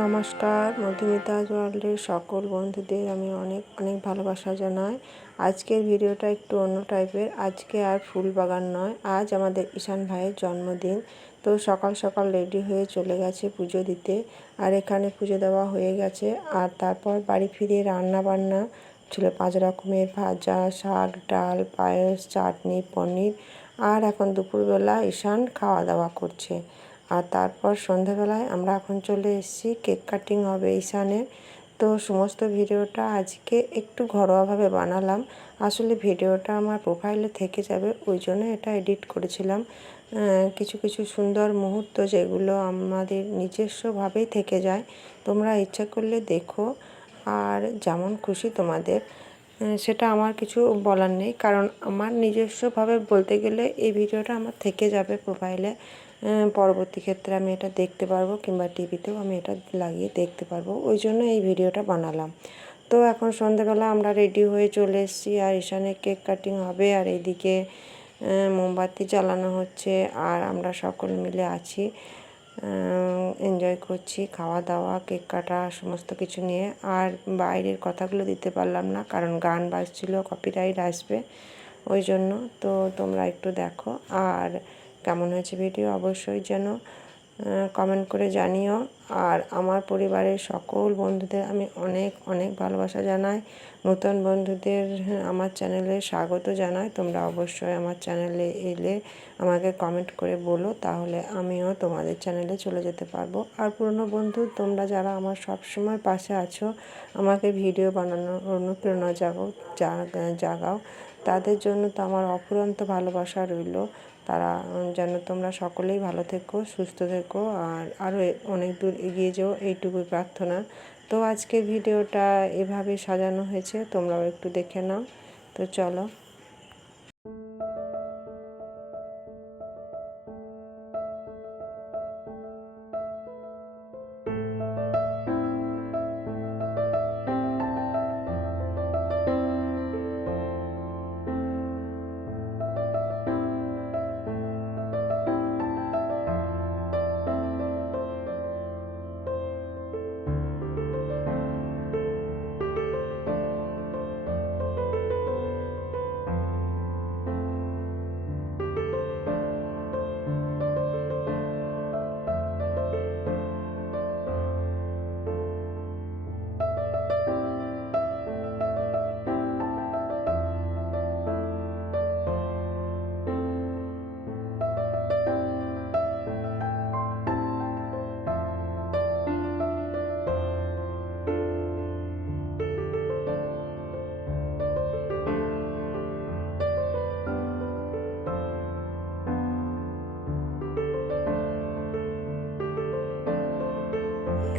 নমস্কার, মধুমিতাজ ওয়ার্ল্ডের সকল বন্ধুদের আমি অনেক অনেক ভালোবাসা জানাই। আজকের ভিডিওটা একটু অন্য টাইপের। আজকে আর ফুল বাগান নয়, আজ আমাদের ঈশান ভাইয়ের জন্মদিন। তো সকাল সকাল রেডি হয়ে চলে গেছে পুজো দিতে। আর এখানে পুজো দেওয়া হয়ে গেছে। আর তারপর বাড়ি ফিরে রান্না বান্না ছিল 5 রকমের ভাজা, শাক, ডাল, পায়েস, চাটনি, পনির। আর এখন দুপুরবেলা ঈশান খাওয়া দাওয়া করছে। আর তারপর সন্ধ্যাবেলায় আমরা এখন চলে এসেছি, কেক কাটিং হবে ঈশানের। তো সমস্ত ভিডিওটা আজকে একটু ঘরোয়াভাবে বানালাম। আসলে ভিডিওটা আমার প্রোফাইলে থেকে যাবে, ওই জন্য এটা এডিট করেছিলাম। কিছু কিছু সুন্দর মুহূর্ত যেগুলো আমাদের নিজস্বভাবেই থেকে যায়, তোমরা ইচ্ছা করলে দেখো। আর যেমন খুশি তোমাদের, সেটা আমার কিছু বলার নেই, কারণ আমার নিজস্বভাবে বলতে গেলে এই ভিডিওটা আমার থেকে যাবে প্রোফাইলে। পরবর্তী ক্ষেত্রে আমি এটা দেখতে পারবো, কিংবা টিভিতেও আমি এটা লাগিয়ে দেখতে পারবো, ওই জন্য এই ভিডিওটা বানালাম। তো এখন সন্ধ্যাবেলা আমরা রেডি হয়ে চলে এসেছি, আর ঈশানের কেক কাটিং হবে, আর এইদিকে মোমবাতি জ্বালানো হচ্ছে। আর আমরা সকল মিলে আছি, এনজয় করছি খাওয়া দাওয়া, কেক কাটা, সমস্ত কিছু নিয়ে। আর বাইরের কথাগুলো দিতে পারলাম না, কারণ গান বাজছিল, কপিরাইট আসবে, ওই জন্য। তো তোমরা একটু দেখো, আর কেমন হয়েছে ভিডিও অবশ্যই যেন কমেন্ট করে জানিও। আর আমার পরিবারের সকল বন্ধুদের আমি অনেক অনেক ভালোবাসা জানাই। নতুন বন্ধুদের আমার চ্যানেলে স্বাগত জানাই। তোমরা অবশ্যই আমার চ্যানেলে এলে আমাকে কমেন্ট করে বলো, তাহলে আমিও তোমাদের চ্যানেলে চলে যেতে পারবো। আর পুরনো বন্ধু তোমরা যারা আমার সব সময় পাশে আছো, আমাকে ভিডিও বানানোর অনুপ্রেরণা জাগাও, তাদের জন্য তো আমার অফুরন্ত ভালোবাসা রইল। তারা যেন তোমরা সকলেই ভালো থেকো, সুস্থ থেকো, আর আরও অনেক দূর এগিয়ে যাও, এইটুকুই প্রার্থনা। তো আজকের ভিডিওটা এভাবে সাজানো হয়েছে, তোমরাও একটু দেখে নাও। তো চলো।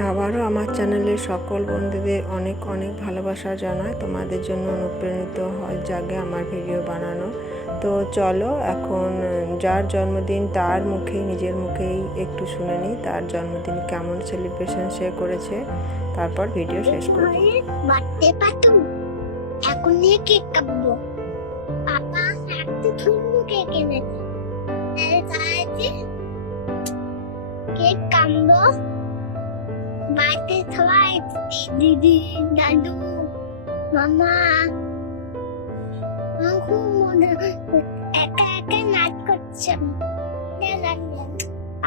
আবারও আমার চ্যানেলের সকল বন্ধুদের অনেক অনেক ভালোবাসা জানাই। তোমাদের জন্য অনুপ্রাণিত হয় জাগে আমার ভিডিও বানানো। তো চলো এখন যার জন্মদিন তার মুখেই, নিজের মুখেই একটু শুনে নিই তার জন্মদিন কেমন সেলিব্রেশন সে করেছে, তারপর ভিডিও শেষ করব। এখন নিয়ে কেক কাটবো। পাপা একটা ছোট্ট কেক এনেছে, কেক কাটবো। বাড়িতে সবাই, দিদি, দাদু, মামা, খুব মজা, একা একা নাচ করছে।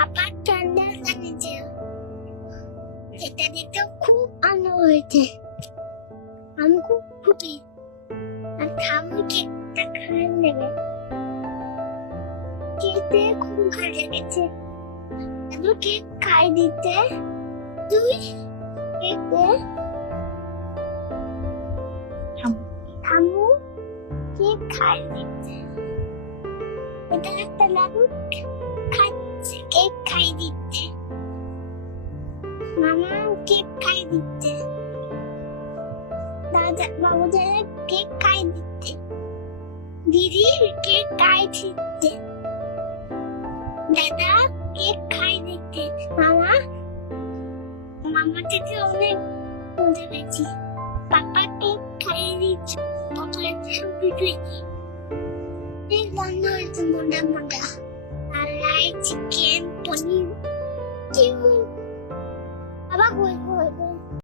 আবার ঠান্ডা লাগছে, এটা দেখতে খুব আনন্দ হয়েছে। আমি খুব খুশি। আর ঠাম্মি কেকটা খাওয়া নেবে, খেতে খুব ভালো লেগেছে। কেক খাই দিতে, তুই কেক দে। ঠাম্মু কেক খাই দিতে, এটা একটা লাড্ডু খাচ্ছে, কেক খাই দিতে। মামা কেক খাই দিতে, দাদা বাবু দাদা কেক খাই দিতে, দিদি কেক খাই দিতে, দাদা কেক খাই দিতে। মামা মামা থেকে অনেক মজা পেয়েছি। পাপা কেক খাইয়ে দিচ্ছে, পাপা ছবি তুলছি। কেক রান্না হয়েছে মোটা মোটা, আর চিকেন, পনির, পাপা কই